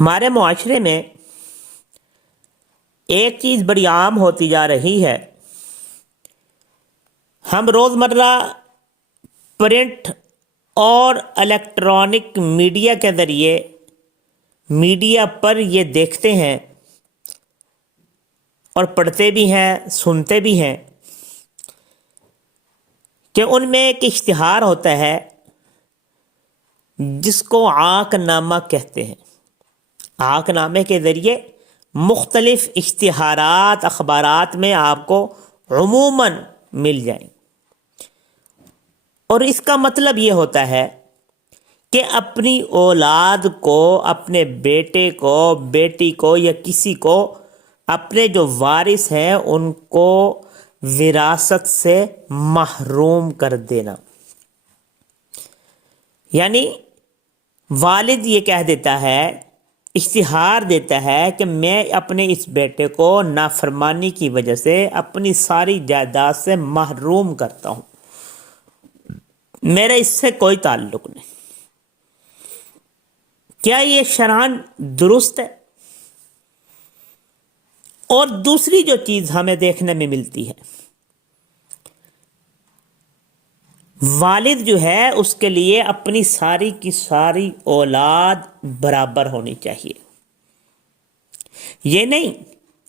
ہمارے معاشرے میں ایک چیز بڑی عام ہوتی جا رہی ہے. ہم روزمرہ پرنٹ اور الیکٹرانک میڈیا کے ذریعے میڈیا پر یہ دیکھتے ہیں اور پڑھتے بھی ہیں، سنتے بھی ہیں کہ ان میں ایک اشتہار ہوتا ہے جس کو آنکھ نامہ کہتے ہیں. آنکھ نامے کے ذریعے مختلف اشتہارات اخبارات میں آپ کو عموماً مل جائیں، اور اس کا مطلب یہ ہوتا ہے کہ اپنی اولاد کو، اپنے بیٹے کو، بیٹی کو یا کسی کو، اپنے جو وارث ہیں ان کو وراثت سے محروم کر دینا. یعنی والد یہ کہہ دیتا ہے، اشتہار دیتا ہے کہ میں اپنے اس بیٹے کو نافرمانی کی وجہ سے اپنی ساری جائیداد سے محروم کرتا ہوں، میرا اس سے کوئی تعلق نہیں. کیا یہ شرعاً درست ہے؟ اور دوسری جو چیز ہمیں دیکھنے میں ملتی ہے، والد جو ہے اس کے لیے اپنی ساری کی ساری اولاد برابر ہونی چاہیے. یہ نہیں،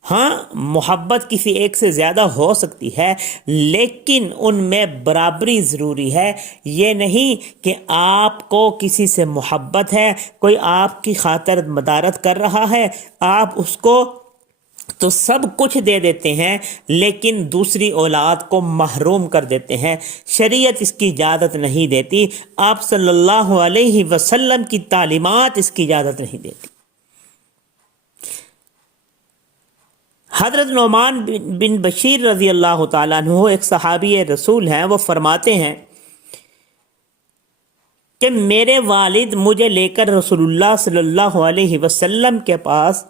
ہاں محبت کسی ایک سے زیادہ ہو سکتی ہے، لیکن ان میں برابری ضروری ہے. یہ نہیں کہ آپ کو کسی سے محبت ہے، کوئی آپ کی خاطر مدارت کر رہا ہے، آپ اس کو تو سب کچھ دے دیتے ہیں لیکن دوسری اولاد کو محروم کر دیتے ہیں. شریعت اس کی اجازت نہیں دیتی، آپ صلی اللہ علیہ وسلم کی تعلیمات اس کی اجازت نہیں دیتی. حضرت نعمان بن بشیر رضی اللہ تعالیٰ عنہ ایک صحابی رسول ہیں، وہ فرماتے ہیں کہ میرے والد مجھے لے کر رسول اللہ صلی اللہ علیہ وسلم کے پاس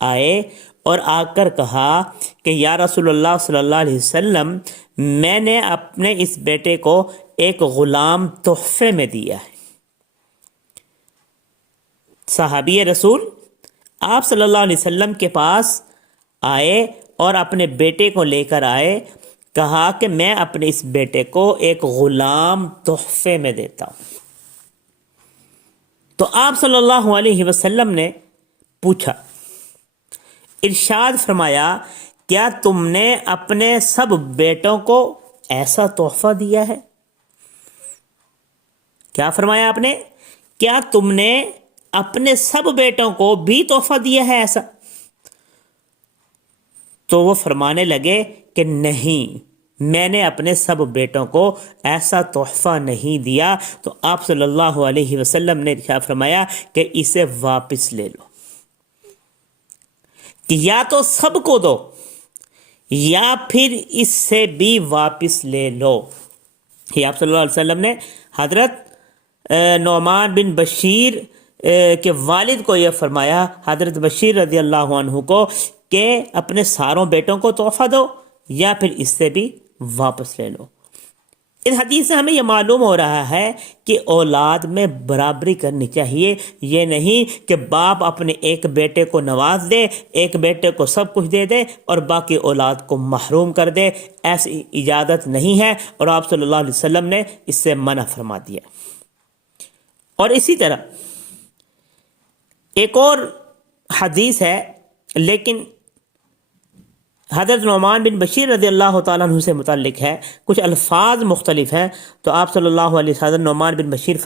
آئے اور آ کر کہا کہ یا رسول اللہ صلی اللہ علیہ وسلم، میں نے اپنے اس بیٹے کو ایک غلام تحفے میں دیا ہے. صحابی رسول آپ صلی اللہ علیہ وسلم کے پاس آئے اور اپنے بیٹے کو لے کر آئے، کہا کہ میں اپنے اس بیٹے کو ایک غلام تحفے میں دیتا ہوں. تو آپ صلی اللہ علیہ وسلم نے پوچھا، ارشاد فرمایا، کیا تم نے اپنے سب بیٹوں کو ایسا تحفہ دیا ہے؟ کیا فرمایا آپ نے؟ کیا تم نے اپنے سب بیٹوں کو بھی تحفہ دیا ہے ایسا؟ تو وہ فرمانے لگے کہ نہیں، میں نے اپنے سب بیٹوں کو ایسا تحفہ نہیں دیا. تو آپ صلی اللہ علیہ وسلم نے ارشاد فرمایا کہ اسے واپس لے لو، کہ یا تو سب کو دو یا پھر اس سے بھی واپس لے لو. یہ آپ صلی اللہ علیہ وسلم نے حضرت نعمان بن بشیر کے والد کو یہ فرمایا، حضرت بشیر رضی اللہ عنہ کو، کہ اپنے ساروں بیٹوں کو تحفہ دو یا پھر اس سے بھی واپس لے لو. اس حدیث سے ہمیں یہ معلوم ہو رہا ہے کہ اولاد میں برابری کرنی چاہیے. یہ نہیں کہ باپ اپنے ایک بیٹے کو نواز دے، ایک بیٹے کو سب کچھ دے دے اور باقی اولاد کو محروم کر دے. ایسی اجازت نہیں ہے، اور آپ صلی اللہ علیہ وسلم نے اس سے منع فرما دیا. اور اسی طرح ایک اور حدیث ہے، لیکن حضرت نعمان بن بشیر رضی اللہ تعالیٰ عنہ سے متعلق ہے، کچھ الفاظ مختلف ہیں. تو آپ صلی اللہ علیہ وسلم نعمان بن بشیر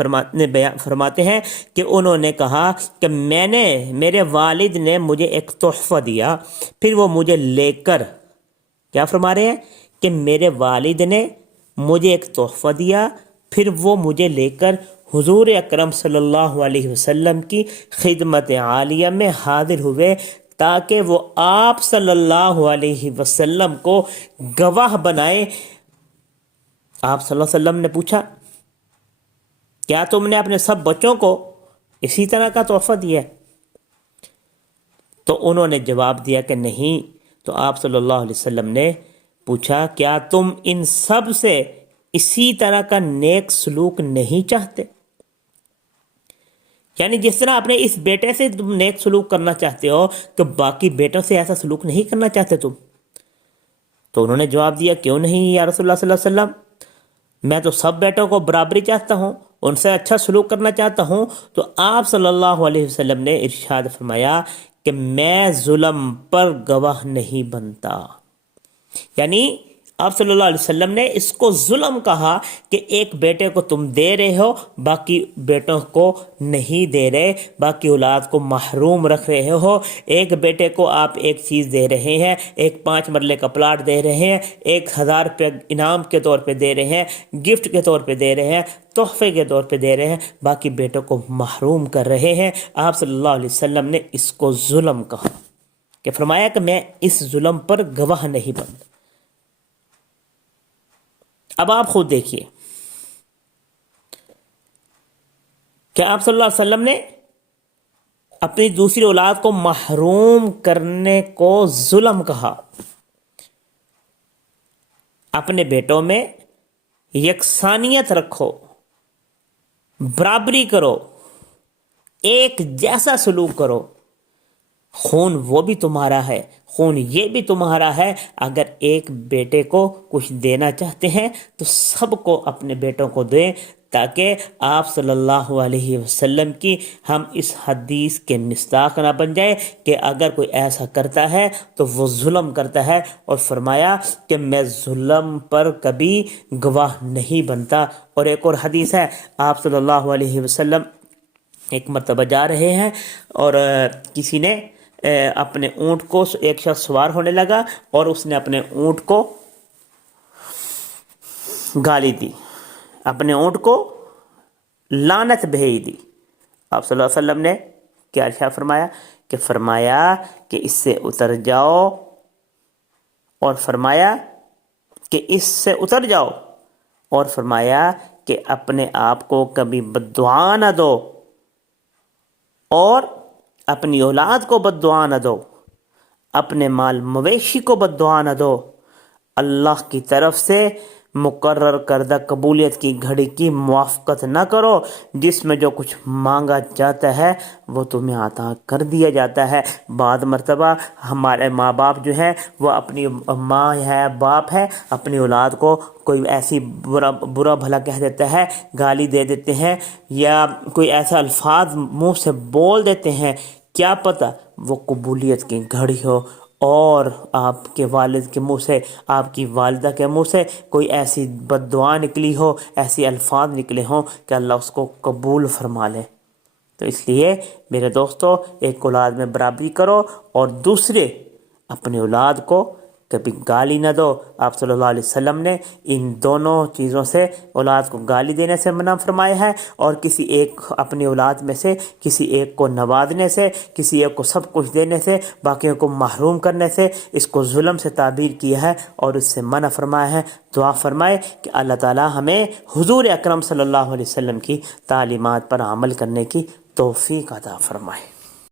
فرماتے ہیں کہ انہوں نے کہا کہ میرے والد نے مجھے ایک تحفہ دیا، پھر وہ مجھے لے کر، کیا فرما رہے ہیں کہ میرے والد نے مجھے ایک تحفہ دیا، پھر وہ مجھے لے کر حضور اکرم صلی اللہ علیہ وسلم کی خدمت عالیہ میں حاضر ہوئے تاکہ وہ آپ صلی اللہ علیہ وسلم کو گواہ بنائے. آپ صلی اللہ علیہ وسلم نے پوچھا، کیا تم نے اپنے سب بچوں کو اسی طرح کا تحفہ دیا ہے؟ تو انہوں نے جواب دیا کہ نہیں. تو آپ صلی اللہ علیہ وسلم نے پوچھا، کیا تم ان سب سے اسی طرح کا نیک سلوک نہیں چاہتے؟ یعنی جس طرح اپنے اس بیٹے سے تم نیک سلوک کرنا چاہتے ہو کہ باقی بیٹوں سے ایسا سلوک نہیں کرنا چاہتے تم؟ تو انہوں نے جواب دیا کیوں نہیں یا رسول اللہ صلی اللہ علیہ وسلم، میں تو سب بیٹوں کو برابری چاہتا ہوں، ان سے اچھا سلوک کرنا چاہتا ہوں۔ تو آپ صلی اللہ علیہ وسلم نے ارشاد فرمایا کہ میں ظلم پر گواہ نہیں بنتا۔ یعنی آپ صلی اللہ علیہ وسلم نے اس کو ظلم کہا کہ ایک بیٹے کو تم دے رہے ہو، باقی بیٹوں کو نہیں دے رہے، باقی اولاد کو محروم رکھ رہے ہو۔ ایک بیٹے کو آپ ایک چیز دے رہے ہیں، ایک 5 مرلے کا پلاٹ دے رہے ہیں، 1000 روپے انعام کے طور پہ دے رہے ہیں، گفٹ کے طور پہ دے رہے ہیں، تحفے کے طور پہ دے رہے ہیں، باقی بیٹوں کو محروم کر رہے ہیں۔ آپ صلی اللہ علیہ وسلم نے اس کو ظلم کہا کہ فرمایا کہ میں اس ظلم پر گواہ نہیں بنتا۔ اب آپ خود دیکھیے کہ آپ صلی اللہ علیہ وسلم نے اپنی دوسری اولاد کو محروم کرنے کو ظلم کہا۔ اپنے بیٹوں میں یکسانیت رکھو، برابری کرو، ایک جیسا سلوک کرو۔ خون وہ بھی تمہارا ہے، خون یہ بھی تمہارا ہے۔ اگر ایک بیٹے کو کچھ دینا چاہتے ہیں تو سب کو اپنے بیٹوں کو دیں، تاکہ آپ صلی اللہ علیہ وسلم کی ہم اس حدیث کے مصداق نہ بن جائے کہ اگر کوئی ایسا کرتا ہے تو وہ ظلم کرتا ہے، اور فرمایا کہ میں ظلم پر کبھی گواہ نہیں بنتا۔ اور ایک اور حدیث ہے، آپ صلی اللہ علیہ وسلم ایک مرتبہ جا رہے ہیں اور کسی نے اپنے اونٹ کو، ایک شخص سوار ہونے لگا اور اس نے اپنے اونٹ کو گالی دی، اپنے اونٹ کو لعنت بھیج دی۔ آپ صلی اللہ علیہ وسلم نے کیا ارشاد فرمایا کہ اس سے اتر جاؤ، اور فرمایا کہ اس سے اتر جاؤ، اور فرمایا کہ اپنے آپ کو کبھی بددعا نہ دو، اور اپنی اولاد کو بددعا نہ دو، اپنے مال مویشی کو بددعا نہ دو۔ اللہ کی طرف سے مقرر کردہ قبولیت کی گھڑی کی موافقت نہ کرو، جس میں جو کچھ مانگا جاتا ہے وہ تمہیں عطا کر دیا جاتا ہے۔ بعض مرتبہ ہمارے ماں باپ جو ہیں وہ اپنی ماں ہے، باپ ہے، اپنی اولاد کو کوئی ایسی برا بھلا کہہ دیتا ہے، گالی دے دیتے ہیں، یا کوئی ایسا الفاظ منہ سے بول دیتے ہیں، کیا پتہ وہ قبولیت کی گھڑی ہو، اور آپ کے والد کے منہ سے، آپ کی والدہ کے منہ سے کوئی ایسی بد دعا نکلی ہو، ایسی الفاظ نکلے ہوں کہ اللہ اس کو قبول فرما لے۔ تو اس لیے میرے دوستو، ایک اولاد میں برابری کرو، اور دوسرے اپنی اولاد کو کبھی گالی نہ دو۔ آپ صلی اللہ علیہ وسلم نے ان دونوں چیزوں سے، اولاد کو گالی دینے سے منع فرمایا ہے، اور کسی ایک اپنی اولاد میں سے کسی ایک کو نوازنے سے، کسی ایک کو سب کچھ دینے سے، باقیوں کو محروم کرنے سے، اس کو ظلم سے تعبیر کیا ہے اور اس سے منع فرمایا ہے۔ دعا فرمائے کہ اللہ تعالی ہمیں حضور اکرم صلی اللہ علیہ وسلم کی تعلیمات پر عمل کرنے کی توفیق عطا فرمائے۔